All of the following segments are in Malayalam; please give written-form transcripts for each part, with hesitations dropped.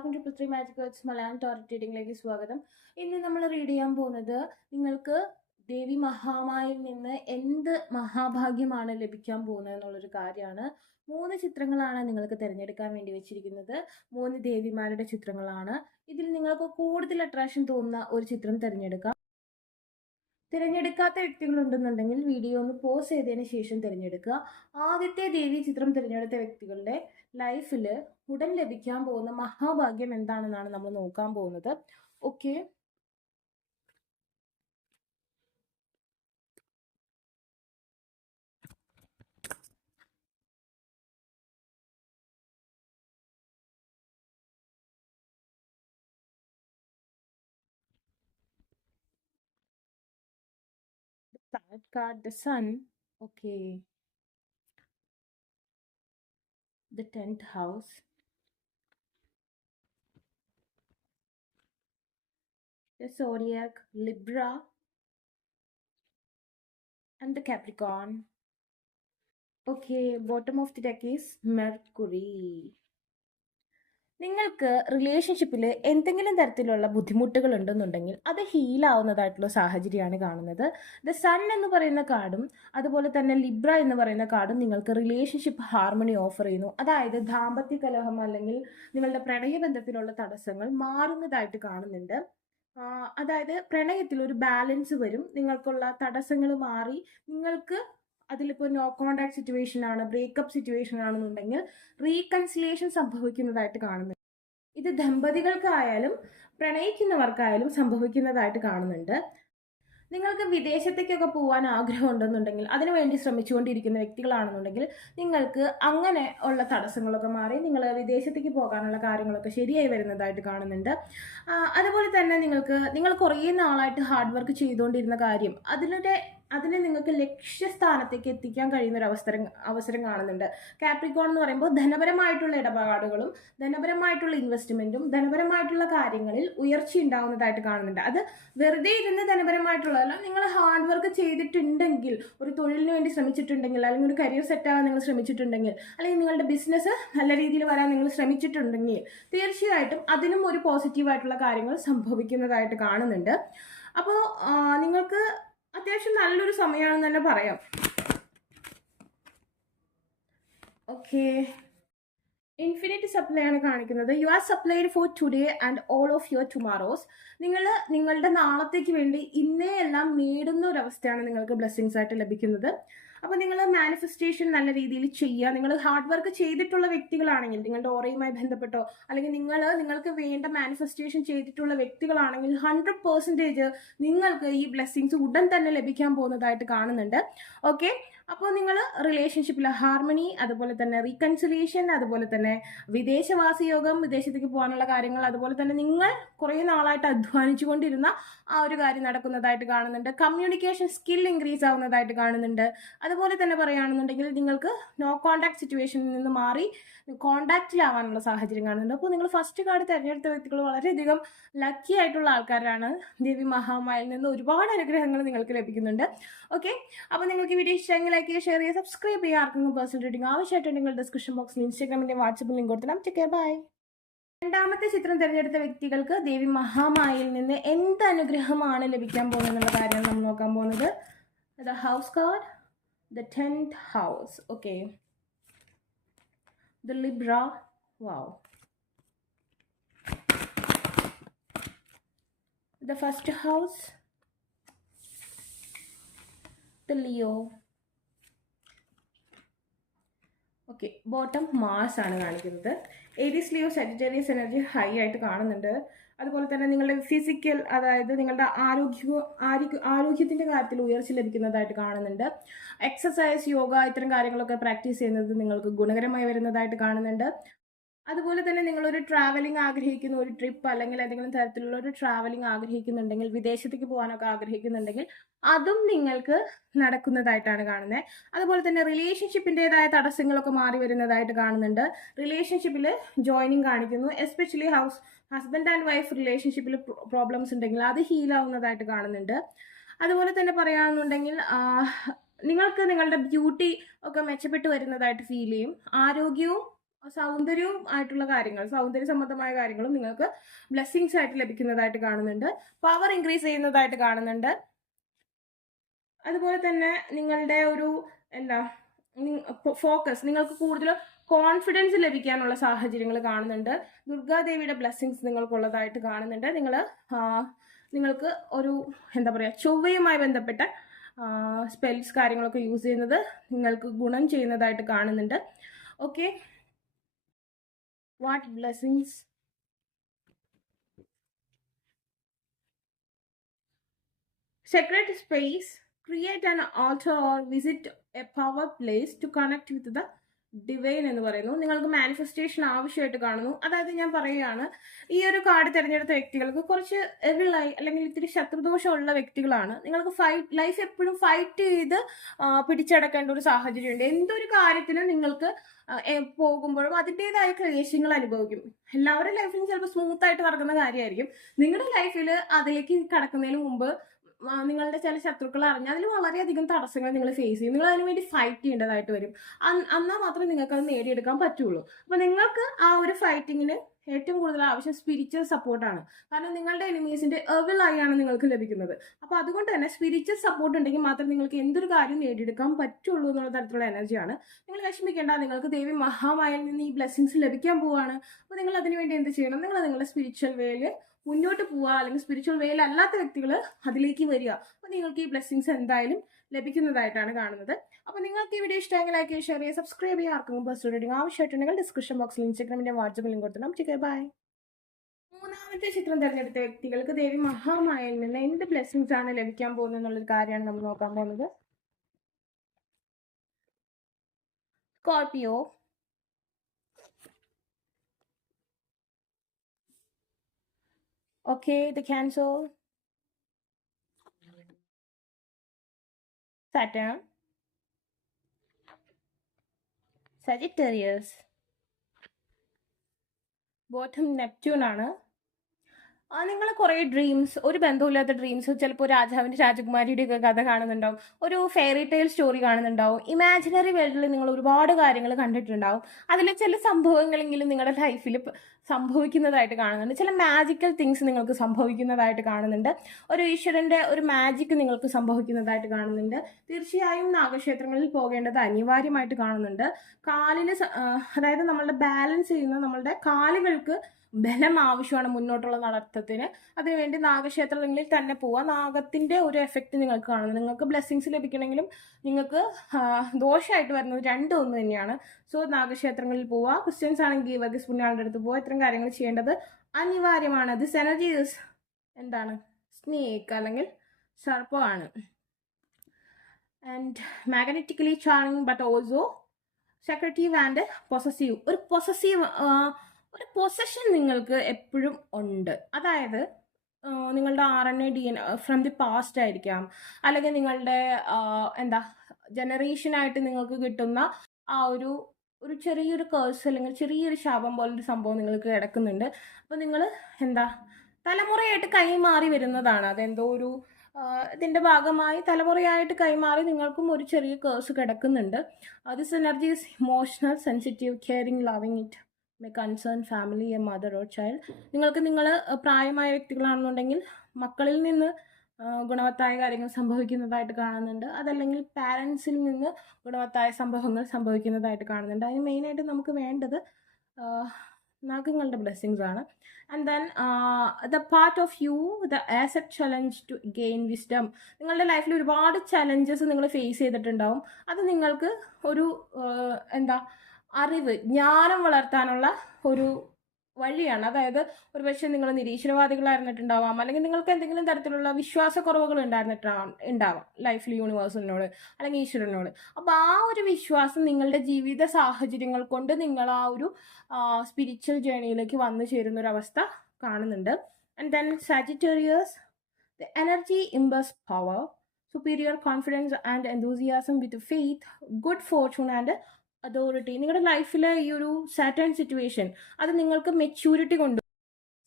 എല്ലാവർക്കും triple three magic words Malayalam tarot റീഡിങ്ങിലേക്ക് സ്വാഗതം. ഇന്ന് നമ്മൾ റീഡ് ചെയ്യാൻ പോകുന്നത് നിങ്ങൾക്ക് ദേവി മഹാമായിൽ നിന്ന് എന്ത് മഹാഭാഗ്യമാണ് ലഭിക്കാൻ പോകുന്നത് എന്നുള്ളൊരു കാര്യമാണ്. 3 ചിത്രങ്ങളാണ് നിങ്ങൾക്ക് തിരഞ്ഞെടുക്കാൻ വേണ്ടി വെച്ചിരിക്കുന്നത്. 3 ദേവിമാരുടെ ചിത്രങ്ങളാണ്. ഇതിൽ നിങ്ങൾക്ക് കൂടുതൽ അട്രാക്ഷൻ തോന്നുന്ന ഒരു ചിത്രം തിരഞ്ഞെടുക്കാം. തിരഞ്ഞെടുക്കാത്ത വ്യക്തികളുണ്ടെന്നുണ്ടെങ്കിൽ വീഡിയോ ഒന്ന് പോസ് ചെയ്തതിന് ശേഷം തിരഞ്ഞെടുക്കുക. ആദ്യത്തെ ദേവി ചിത്രം തിരഞ്ഞെടുത്ത വ്യക്തികളുടെ ലൈഫിൽ ഉടൻ ലഭിക്കാൻ പോകുന്ന മഹാഭാഗ്യം എന്താണെന്നാണ് നമ്മൾ നോക്കാൻ പോകുന്നത്. Okay, third card, the sun. Okay, the 10th house, the zodiac, Libra, and the Capricorn. Okay, bottom of the deck is Mercury. നിങ്ങൾക്ക് റിലേഷൻഷിപ്പിൽ എന്തെങ്കിലും തരത്തിലുള്ള ബുദ്ധിമുട്ടുകൾ ഉണ്ടെന്നുണ്ടെങ്കിൽ അത് ഹീലാവുന്നതായിട്ടുള്ള സാഹചര്യമാണ് കാണുന്നത്. ദ സൺ എന്ന് പറയുന്ന കാർഡും അതുപോലെ തന്നെ ലിബ്ര എന്ന് പറയുന്ന കാർഡും നിങ്ങൾക്ക് റിലേഷൻഷിപ്പ് ഹാർമണി ഓഫർ ചെയ്യുന്നു. അതായത് ദാമ്പത്യ കലഹം അല്ലെങ്കിൽ നിങ്ങളുടെ പ്രണയബന്ധത്തിലുള്ള തടസ്സങ്ങൾ മാറുന്നതായിട്ട് കാണുന്നുണ്ട്. അതായത് പ്രണയത്തിൽ ഒരു ബാലൻസ് വരും, നിങ്ങൾക്കുള്ള തടസ്സങ്ങൾ മാറി നിങ്ങൾക്ക് അതിലിപ്പോൾ നോ കോണ്ടാക്ട് സിറ്റുവേഷൻ ആണ്, ബ്രേക്കപ്പ് സിറ്റുവേഷൻ ആണെന്നുണ്ടെങ്കിൽ റീകൺസിലിയേഷൻ സംഭവിക്കുന്നതായിട്ട് കാണുന്നുണ്ട്. ഇത് ദമ്പതികൾക്കായാലും പ്രണയിക്കുന്നവർക്കായാലും സംഭവിക്കുന്നതായിട്ട് കാണുന്നുണ്ട്. നിങ്ങൾക്ക് വിദേശത്തേക്കൊക്കെ പോകാൻ ആഗ്രഹം ഉണ്ടെന്നുണ്ടെങ്കിൽ അതിനുവേണ്ടി ശ്രമിച്ചുകൊണ്ടിരിക്കുന്ന വ്യക്തികളാണെന്നുണ്ടെങ്കിൽ നിങ്ങൾക്ക് അങ്ങനെ ഉള്ള തടസ്സങ്ങളൊക്കെ മാറി വിദേശത്തേക്ക് പോകാനുള്ള കാര്യങ്ങളൊക്കെ ശരിയായി വരുന്നതായിട്ട് കാണുന്നുണ്ട്. അതുപോലെ തന്നെ നിങ്ങൾ കുറേ നാളായിട്ട് ഹാർഡ് വർക്ക് ചെയ്തുകൊണ്ടിരുന്ന കാര്യം അതിനെ നിങ്ങൾക്ക് ലക്ഷ്യസ്ഥാനത്തേക്ക് എത്തിക്കാൻ കഴിയുന്ന ഒരു അവസരം കാണുന്നുണ്ട്. കാപ്രിക്കോൺ എന്ന് പറയുമ്പോൾ ധനപരമായിട്ടുള്ള ഇടപാടുകളും ധനപരമായിട്ടുള്ള ഇൻവെസ്റ്റ്മെന്റും ധനപരമായിട്ടുള്ള കാര്യങ്ങളിൽ ഉയർച്ച ഉണ്ടാവുന്നതായിട്ട് കാണുന്നുണ്ട്. അത് വെറുതെ ഇരുന്ന് ധനപരമായിട്ടുള്ളതല്ല, നിങ്ങൾ ഹാർഡ് വർക്ക് ചെയ്തിട്ടുണ്ടെങ്കിൽ, ഒരു തൊഴിലിന് വേണ്ടി ശ്രമിച്ചിട്ടുണ്ടെങ്കിൽ, അല്ലെങ്കിൽ ഒരു കരിയർ സെറ്റാകാൻ നിങ്ങൾ ശ്രമിച്ചിട്ടുണ്ടെങ്കിൽ, അല്ലെങ്കിൽ നിങ്ങളുടെ ബിസിനസ് നല്ല രീതിയിൽ വരാൻ നിങ്ങൾ ശ്രമിച്ചിട്ടുണ്ടെങ്കിൽ തീർച്ചയായിട്ടും അതിനും ഒരു പോസിറ്റീവായിട്ടുള്ള കാര്യങ്ങൾ സംഭവിക്കുന്നതായിട്ട് കാണുന്നുണ്ട്. അപ്പോൾ നിങ്ങൾക്ക് അത്യാവശ്യം നല്ലൊരു സമയമാണെന്ന് തന്നെ പറയാം. ഓക്കെ, ഇൻഫിനിറ്റ് സപ്ലൈ ആണ് കാണിക്കുന്നത്. You are supplied for today and all of your tomorrow's. നിങ്ങളുടെ നാളത്തേക്ക് വേണ്ടി ഇന്നേ എല്ലാം നേടുന്ന ഒരു അവസ്ഥയാണ് നിങ്ങൾക്ക് ബ്ലെസ്സിങ്സ് ആയിട്ട് ലഭിക്കുന്നത്. അപ്പോൾ നിങ്ങൾ മാനിഫെസ്റ്റേഷൻ നല്ല രീതിയിൽ ചെയ്യുക. നിങ്ങൾ ഹാർഡ് വർക്ക് ചെയ്തിട്ടുള്ള വ്യക്തികളാണെങ്കിൽ, നിങ്ങളുടെ ഓറയുമായി ബന്ധപ്പെട്ടോ അല്ലെങ്കിൽ നിങ്ങൾക്ക് വേണ്ട മാനിഫെസ്റ്റേഷൻ ചെയ്തിട്ടുള്ള വ്യക്തികളാണെങ്കിൽ 100% നിങ്ങൾക്ക് ഈ ബ്ലെസ്സിങ്സ് ഉടൻ തന്നെ ലഭിക്കാൻ പോകുന്നതായിട്ട് കാണുന്നുണ്ട്. ഓക്കെ, അപ്പോൾ നിങ്ങൾ റിലേഷൻഷിപ്പിൽ ഹാർമണി, അതുപോലെ തന്നെ റീകൺസിലിയേഷൻ, അതുപോലെ തന്നെ വിദേശവാസി യോഗം, വിദേശത്തേക്ക് പോകാനുള്ള കാര്യങ്ങൾ, അതുപോലെ തന്നെ നിങ്ങൾ കുറേ നാളായിട്ട് അധ്വാനിച്ചു കൊണ്ടിരുന്ന ആ ഒരു കാര്യം നടക്കുന്നതായിട്ട് കാണുന്നുണ്ട്. കമ്മ്യൂണിക്കേഷൻ സ്കിൽ ഇൻക്രീസ് ആവുന്നതായിട്ട് കാണുന്നുണ്ട്. അതുപോലെ തന്നെ പറയുകയാണെന്നുണ്ടെങ്കിൽ നിങ്ങൾക്ക് നോ കോണ്ടാക്ട് സിറ്റുവേഷനിൽ നിന്ന് മാറി കോണ്ടാക്റ്റിലാവാനുള്ള സാഹചര്യം കാണുന്നുണ്ട്. അപ്പോൾ നിങ്ങൾ ഫസ്റ്റ് കാർഡ് തിരഞ്ഞെടുത്ത വ്യക്തികൾ വളരെയധികം ലക്കി ആയിട്ടുള്ള ആൾക്കാരാണ്. ദേവി മഹാമായിൽ നിന്ന് ഒരുപാട് അനുഗ്രഹങ്ങൾ നിങ്ങൾക്ക് ലഭിക്കുന്നുണ്ട്. ഓക്കെ, അപ്പോൾ നിങ്ങൾക്ക് വീഡിയോ ഇഷ്ടമെങ്കിൽ ലൈക്ക് ചെയ്യുക, ഷെയർ ചെയ്യുക, സബ്സ്ക്രൈബ് ചെയ്യുക. ആർക്കെങ്കിലും പേഴ്സണൽ റീഡിംഗ് ആവശ്യമായിട്ടുണ്ടെങ്കിൽ ഡിസ്ക്രിപ്ഷൻ ബോക്സിൽ ഇൻസ്റ്റാഗ്രാമിൻ്റെ വാട്സപ്പിൽ ലിങ്ക് കൊടുത്തിടാം. Take care, bye. രണ്ടാമത്തെ ചിത്രം തിരഞ്ഞെടുത്ത വ്യക്തികൾക്ക് ദേവി മഹാമായിൽ നിന്ന് എന്ത് അനുഗ്രഹമാണ് ലഭിക്കാൻ പോകുന്നത് എന്നുള്ള കാര്യമാണ് നമ്മൾ നോക്കാൻ പോകുന്നത്. The house card, the 10th house. Okay, the Libra. Wow, the first house, the Leo. Okay, bottom Mars ആണ് കാണിക്കുന്നത്. Aries Leo Sagittarius energy high ആയിട്ട് കാണുന്നുണ്ട്. അതുപോലെ തന്നെ നിങ്ങളുടെ ഫിസിക്കൽ, അതായത് നിങ്ങളുടെ ആരോഗ്യത്തിൻ്റെ കാര്യത്തിൽ ഉയർച്ച ലഭിക്കുന്നതായിട്ട് കാണുന്നുണ്ട്. എക്സസൈസ്, യോഗ ഇത്തരം കാര്യങ്ങളൊക്കെ പ്രാക്ടീസ് ചെയ്യുന്നത് നിങ്ങൾക്ക് ഗുണകരമായി വരുന്നതായിട്ട് കാണുന്നുണ്ട്. അതുപോലെ തന്നെ നിങ്ങളൊരു ട്രാവലിംഗ് ആഗ്രഹിക്കുന്ന, ഒരു ട്രിപ്പ് അല്ലെങ്കിൽ ഏതെങ്കിലും തരത്തിലുള്ള ഒരു ട്രാവലിംഗ് ആഗ്രഹിക്കുന്നുണ്ടെങ്കിൽ, വിദേശത്തേക്ക് പോകാനൊക്കെ ആഗ്രഹിക്കുന്നുണ്ടെങ്കിൽ അതും നിങ്ങൾക്ക് നടക്കുന്നതായിട്ടാണ് കാണുന്നത്. അതുപോലെ തന്നെ റിലേഷൻഷിപ്പിൻ്റെതായ തടസ്സങ്ങളൊക്കെ മാറി വരുന്നതായിട്ട് കാണുന്നുണ്ട്. റിലേഷൻഷിപ്പിൽ ജോയിനിങ് കാണിക്കുന്നു. എസ്പെഷ്യലി ഹസ്ബൻഡ് ആൻഡ് വൈഫ് റിലേഷൻഷിപ്പിൽ പ്രോബ്ലംസ് ഉണ്ടെങ്കിൽ അത് ഹീലാവുന്നതായിട്ട് കാണുന്നുണ്ട്. അതുപോലെ തന്നെ പറയുകയാണെന്നുണ്ടെങ്കിൽ നിങ്ങൾക്ക് നിങ്ങളുടെ ബ്യൂട്ടി ഒക്കെ മെച്ചപ്പെട്ട് വരുന്നതായിട്ട് ഫീൽ ചെയ്യും. ആരോഗ്യവും സൗന്ദര്യവും ആയിട്ടുള്ള കാര്യങ്ങൾ, സൗന്ദര്യ സംബന്ധമായ കാര്യങ്ങളും നിങ്ങൾക്ക് ബ്ലെസ്സിങ്സ് ആയിട്ട് ലഭിക്കുന്നതായിട്ട് കാണുന്നുണ്ട്. പവർ ഇൻക്രീസ് ചെയ്യുന്നതായിട്ട് കാണുന്നുണ്ട്. അതുപോലെ തന്നെ നിങ്ങളുടെ ഒരു എന്താ ഫോക്കസ്, നിങ്ങൾക്ക് കൂടുതൽ കോൺഫിഡൻസ് ലഭിക്കാനുള്ള സാഹചര്യങ്ങൾ കാണുന്നുണ്ട്. ദുർഗാദേവിയുടെ ബ്ലെസ്സിങ്സ് നിങ്ങൾക്കുള്ളതായിട്ട് കാണുന്നുണ്ട്. നിങ്ങൾക്ക് ഒരു എന്താ പറയുക, ചൊവ്വയുമായി ബന്ധപ്പെട്ട സ്പെൽസ് കാര്യങ്ങളൊക്കെ യൂസ് ചെയ്യുന്നത് നിങ്ങൾക്ക് ഗുണം ചെയ്യുന്നതായിട്ട് കാണുന്നുണ്ട്. Okay, what blessings? Sacred space, create an altar or visit a power place to connect with the divine എന്ന് പറയുന്നു. നിങ്ങൾക്ക് മാനിഫെസ്റ്റേഷൻ ആവശ്യമായിട്ട് കാണുന്നു. അതായത് ഞാൻ പറയുകയാണ്, ഈ ഒരു കാർഡ് തിരഞ്ഞെടുത്ത വ്യക്തികൾക്ക് കുറച്ച് എവിളായി അല്ലെങ്കിൽ ഇത്തിരി ശത്രുദോഷമുള്ള വ്യക്തികളാണ്. നിങ്ങൾക്ക് ലൈഫ് എപ്പോഴും ഫൈറ്റ് ചെയ്ത് പിടിച്ചടക്കേണ്ട ഒരു സാഹചര്യമുണ്ട്. എന്തൊരു കാര്യത്തിനും നിങ്ങൾക്ക് പോകുമ്പോഴും അതിൻ്റെതായ ക്ലേശങ്ങൾ അനുഭവിക്കും. എല്ലാവരുടെ ലൈഫിലും ചിലപ്പോൾ സ്മൂത്ത് ആയിട്ട് നടക്കുന്ന കാര്യമായിരിക്കും. നിങ്ങളുടെ ലൈഫിൽ അതിലേക്ക് കടക്കുന്നതിന് മുമ്പ് നിങ്ങളുടെ ചില ശത്രുക്കൾ അറിഞ്ഞാൽ അതിൽ വളരെയധികം തടസ്സങ്ങൾ നിങ്ങൾ ഫേസ് ചെയ്യും. നിങ്ങൾ അതിനു വേണ്ടി ഫൈറ്റ് ചെയ്യേണ്ടതായിട്ട് വരും. എന്നാൽ മാത്രമേ നിങ്ങൾക്ക് അത് നേടിയെടുക്കാൻ പറ്റുള്ളൂ. അപ്പൊ നിങ്ങൾക്ക് ആ ഒരു ഫൈറ്റിങ്ങിന് ഏറ്റവും കൂടുതൽ ആവശ്യം സ്പിരിച്വൽ സപ്പോർട്ടാണ്. കാരണം നിങ്ങളുടെ എനിമീസിന്റെ എവിളായാണ് നിങ്ങൾക്ക് ലഭിക്കുന്നത്. അപ്പൊ അതുകൊണ്ട് തന്നെ സ്പിരിച്വൽ സപ്പോർട്ട് ഉണ്ടെങ്കിൽ മാത്രമേ നിങ്ങൾക്ക് എന്തൊരു കാര്യം നേടിയെടുക്കാൻ പറ്റുള്ളൂ എന്നുള്ള തരത്തിലുള്ള എനർജിയാണ്. നിങ്ങൾ വിഷമിക്കേണ്ട, നിങ്ങൾക്ക് ദേവി മഹാമായയിൽ നിന്ന് ഈ ബ്ലെസ്സിങ്സ് ലഭിക്കാൻ പോവാണ്. അപ്പൊ നിങ്ങൾ അതിനുവേണ്ടി എന്ത് ചെയ്യണം? നിങ്ങൾ നിങ്ങളുടെ സ്പിരിച്വൽ വേയില് മുന്നോട്ട് പോവുക, അല്ലെങ്കിൽ സ്പിരിച്വൽ വേയിൽ അല്ലാത്ത വ്യക്തികൾ അതിലേക്ക് വരിക. അപ്പൊ നിങ്ങൾക്ക് ഈ ബ്ലെസ്സിങ്സ് എന്തായാലും ലഭിക്കുന്നതായിട്ടാണ് കാണുന്നത്. അപ്പൊ നിങ്ങൾക്ക് ഈ വീഡിയോ ഇഷ്ടമെങ്കിൽ ലൈക്ക് ചെയ്യുക, ഷെയർ ചെയ്യുക, സബ്സ്ക്രൈബ് ചെയ്യുക. ആർക്കും പേഴ്സണൽ റീഡിംഗ് ആവശ്യമായിട്ടുണ്ടെങ്കിൽ ഡിസ്ക്രിപ്ഷൻ ബോക്സിൽ ഇൻസ്റ്റാഗ്രാമിന്റെ വാട്സ്ആപ്പ് ലിങ്ക് കൊടുത്തിട്ടുണ്ട്. ബൈ. മൂന്നാമത്തെ ചിത്രം തിരഞ്ഞെടുത്ത വ്യക്തികൾക്ക് ദേവി മഹാമായയിൽ നിന്ന് എന്ത് ബ്ലെസ്സിങ്സ് ആണ് ലഭിക്കാൻ പോകുന്നത് എന്നുള്ളൊരു കാര്യമാണ് നമ്മൾ നോക്കാൻ പോകുന്നത്. Scorpio, okay, the Cancer, Saturn, Sagittarius, bottom Neptune ആണ്. നിങ്ങൾ കുറേ ഡ്രീംസ്, ഒരു ബന്ധമില്ലാത്ത ഡ്രീംസ്, ചിലപ്പോൾ രാജാവിൻ്റെ രാജകുമാരിയുടെ ഒക്കെ കഥ കാണുന്നുണ്ടാവും, ഒരു ഫെയറി ടെയിൽ സ്റ്റോറി കാണുന്നുണ്ടാവും, ഇമാജിനറി വേൾഡിൽ നിങ്ങൾ ഒരുപാട് കാര്യങ്ങൾ കണ്ടിട്ടുണ്ടാവും. അതിൽ ചില സംഭവങ്ങളെങ്കിലും നിങ്ങളുടെ ലൈഫിൽ സംഭവിക്കുന്നതായിട്ട് കാണുന്നുണ്ട്. ചില മാജിക്കൽ തിങ്സ് നിങ്ങൾക്ക് സംഭവിക്കുന്നതായിട്ട് കാണുന്നുണ്ട്. ഒരു ഈശ്വരൻ്റെ ഒരു മാജിക് നിങ്ങൾക്ക് സംഭവിക്കുന്നതായിട്ട് കാണുന്നുണ്ട്. തീർച്ചയായും നാഗക്ഷേത്രങ്ങളിൽ പോകേണ്ടത് അനിവാര്യമായിട്ട് കാണുന്നുണ്ട്. കാലിന് അതായത് നമ്മളുടെ ബാലൻസ് ചെയ്യുന്ന നമ്മളുടെ കാലുകൾക്ക് ബലം ആവശ്യമാണ് മുന്നോട്ടുള്ള നടത്തത്തിന്. അതിനുവേണ്ടി നാഗക്ഷേത്രങ്ങളിൽ തന്നെ പോവുക. നാഗത്തിന്റെ ഒരു എഫക്റ്റ് നിങ്ങൾക്ക് കാണുന്നു. നിങ്ങൾക്ക് ബ്ലെസ്സിങ്സ് ലഭിക്കണമെങ്കിലും നിങ്ങൾക്ക് ദോഷമായിട്ട് വരുന്നത് രണ്ടും ഒന്ന് തന്നെയാണ്. സോ നാഗക്ഷേത്രങ്ങളിൽ പോവുക. ക്രിസ്ത്യൻസ് ആണെങ്കിൽ വർഗീസ് പുണ്യാളുടെ അടുത്ത് പോവുക. ഇത്തരം കാര്യങ്ങൾ ചെയ്യേണ്ടത് അനിവാര്യമാണ്. ദിസ് എനർജി എന്താണ്? സ്നേക്ക് അല്ലെങ്കിൽ സർപ്പമാണ്. And magnetically charming but also secretive and possessive. ഒരു പൊസഷൻ നിങ്ങൾക്ക് എപ്പോഴും ഉണ്ട്. അതായത് നിങ്ങളുടെ RNA DNA from the past ആയിരിക്കാം, അല്ലെങ്കിൽ നിങ്ങളുടെ ജനറേഷനായിട്ട് നിങ്ങൾക്ക് കിട്ടുന്ന ആ ഒരു ചെറിയൊരു കേഴ്സ് അല്ലെങ്കിൽ ചെറിയൊരു ശാപം പോലൊരു സംഭവം നിങ്ങൾക്ക് കിടക്കുന്നുണ്ട്. അപ്പോൾ നിങ്ങൾ തലമുറയായിട്ട് കൈമാറി വരുന്നതാണ്. അതെന്തോ ഒരു ഇതിൻ്റെ ഭാഗമായി തലമുറയായിട്ട് കൈമാറി നിങ്ങൾക്കും ഒരു ചെറിയ കേഴ്സ് കിടക്കുന്നുണ്ട്. This energy is emotional, sensitive, caring, loving it may concern family, A mother or child. നിങ്ങൾ പ്രായമായ വ്യക്തികളാണെന്നുണ്ടെങ്കിൽ മക്കളിൽ നിന്ന് ഗുണവത്തായ കാര്യങ്ങൾ സംഭവിക്കുന്നതായിട്ട് കാണുന്നുണ്ട്. അതല്ലെങ്കിൽ പാരൻസിൽ നിന്ന് ഗുണവത്തായ സംഭവങ്ങൾ സംഭവിക്കുന്നതായിട്ട് കാണുന്നുണ്ട്. അതിന് മെയിനായിട്ട് നമുക്ക് വേണ്ടത് നാഗങ്ങളുടെ ബ്ലെസ്സിങ്സ് ആണ്. And then the part of you, the accept challenge to gain wisdom. നിങ്ങളുടെ ലൈഫിൽ ഒരുപാട് ചലഞ്ചസ് നിങ്ങൾ ഫേസ് ചെയ്തിട്ടുണ്ടാവും. അത് നിങ്ങൾക്ക് ഒരു അറിവ്, ജ്ഞാനം വളർത്താനുള്ള ഒരു വഴിയാണ്. അതായത് ഒരു പക്ഷേ നിങ്ങൾ നിരീശ്വരവാദികളായിരുന്നിട്ടുണ്ടാവാം, അല്ലെങ്കിൽ നിങ്ങൾക്ക് എന്തെങ്കിലും തരത്തിലുള്ള വിശ്വാസക്കുറവുകൾ ഉണ്ടാവാം ലൈഫിൽ, യൂണിവേഴ്സിനോട് അല്ലെങ്കിൽ ഈശ്വരനോട്. അപ്പോൾ ആ ഒരു വിശ്വാസം നിങ്ങളുടെ ജീവിത സാഹചര്യങ്ങൾ കൊണ്ട് നിങ്ങൾ ആ ഒരു സ്പിരിച്വൽ ജേണിയിലേക്ക് വന്നു ചേരുന്ന ഒരു അവസ്ഥ കാണുന്നുണ്ട്. And then Sagittarius, the energy imbues power, superior confidence and enthusiasm with faith, good fortune and authority. നിങ്ങളുടെ ലൈഫിലെ ഈ ഒരു സാറ്റേൺ സിറ്റുവേഷൻ അത് നിങ്ങൾക്ക് മെച്യൂരിറ്റി കൊണ്ടു.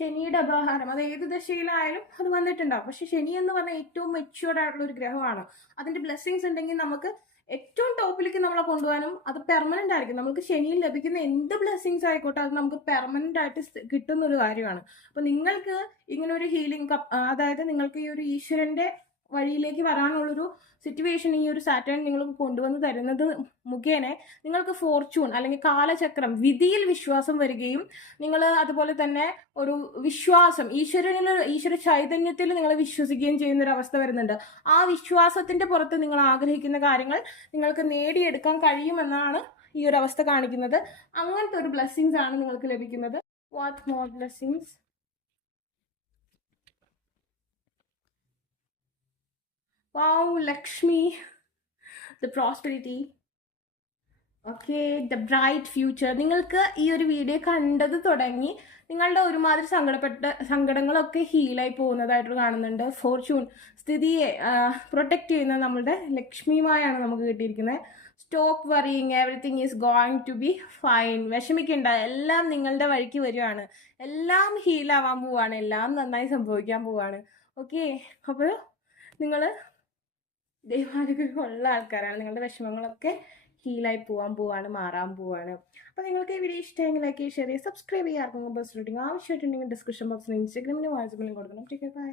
ശനിയുടെ അപഹാരം അത് ഏത് ദശയിലായാലും അത് വന്നിട്ടുണ്ടാവും. പക്ഷെ ശനി എന്ന് പറഞ്ഞാൽ ഏറ്റവും മെച്യൂർഡ് ആയിട്ടുള്ള ഒരു ഗ്രഹമാണ്. അതിന്റെ ബ്ലെസ്സിങ്സ് ഉണ്ടെങ്കിൽ നമുക്ക് ഏറ്റവും ടോപ്പിലേക്ക് നമ്മളെ കൊണ്ടുപോകാനും അത് പെർമനന്റ് ആയിരിക്കും. നമുക്ക് ശനിയിൽ ലഭിക്കുന്ന എന്ത് ബ്ലെസ്സിങ്സ് ആയിക്കോട്ടെ അത് നമുക്ക് പെർമനന്റ് ആയിട്ട് കിട്ടുന്ന ഒരു കാര്യമാണ്. അപ്പൊ നിങ്ങൾക്ക് ഇങ്ങനെ ഒരു ഹീലിംഗ് അതായത് നിങ്ങൾക്ക് ഈ ഒരു ഈശ്വരന്റെ വഴിയിലേക്ക് വരാനുള്ളൊരു സിറ്റുവേഷൻ ഈ ഒരു സാറ്റേൺ നിങ്ങൾക്ക് കൊണ്ടുവന്ന് തരുന്നത് മുഖേന നിങ്ങൾക്ക് ഫോർച്യൂൺ അല്ലെങ്കിൽ കാലചക്രം വിധിയിൽ വിശ്വാസം വരികയും നിങ്ങൾ അതുപോലെ തന്നെ ഒരു വിശ്വാസം ഈശ്വര ചൈതന്യത്തിൽ നിങ്ങൾ വിശ്വസിക്കുകയും ചെയ്യുന്ന ഒരു അവസ്ഥ വരുന്നുണ്ട്. ആ വിശ്വാസത്തിന്റെ പുറത്ത് നിങ്ങൾ ആഗ്രഹിക്കുന്ന കാര്യങ്ങൾ നിങ്ങൾക്ക് നേടിയെടുക്കാൻ കഴിയുമെന്നാണ് ഈ ഒരു അവസ്ഥ കാണിക്കുന്നത്. അങ്ങനത്തെ ഒരു ബ്ലെസ്സിങ്സ് ആണ് നിങ്ങൾക്ക് ലഭിക്കുന്നത്. What more blessings? Wow, Lakshmi, the prosperity. Okay, the bright future. നിങ്ങൾക്ക് ഈ ഒരു വീഡിയോ കണ്ടത് തുടങ്ങി നിങ്ങളുടെ ഒരുമാതിരി സങ്കടങ്ങളൊക്കെ ഹീലായി പോകുന്നതായിട്ട് കാണുന്നുണ്ട്. ഫോർച്യൂൺ സ്ഥിതിയെ പ്രൊട്ടക്റ്റ് ചെയ്യുന്ന നമ്മളുടെ ലക്ഷ്മിയുമായാണ് നമുക്ക് കിട്ടിയിരിക്കുന്നത്. Stop worrying, everything is going to be fine. വിഷമിക്കേണ്ട, എല്ലാം നിങ്ങളുടെ വഴിക്ക് വരികയാണ്. എല്ലാം ഹീലാവാൻ പോവാണ്, എല്ലാം നന്നായി സംഭവിക്കാൻ പോവാണ്. ഓക്കെ, അപ്പോൾ നിങ്ങൾ ദൈവാനുഗ്രഹമുള്ള ആൾക്കാരാണ്. നിങ്ങളുടെ വിഷമങ്ങളൊക്കെ ഹീലായി പോവാണ്, മാറാൻ പോവാണ്. അപ്പോൾ നിങ്ങൾക്ക് ഈ വീഡിയോ ഇഷ്ടമെങ്കിൽ ലൈക്ക് ചെയ്യുക, ഷെയർ ചെയ്യുക, സബ്സ്ക്രൈബ് ചെയ്യുക. ആർക്കെങ്കിലും ബസ് റൂട്ടിങ് ആവശ്യമായിട്ടുണ്ടെങ്കിൽ ഡിസ്ക്രിപ്ഷൻ ബോക്സിൽ ഇൻസ്റ്റാഗ്രാമിലും വാട്സാപ്പിലും കൊടുക്കണം. Take care, by.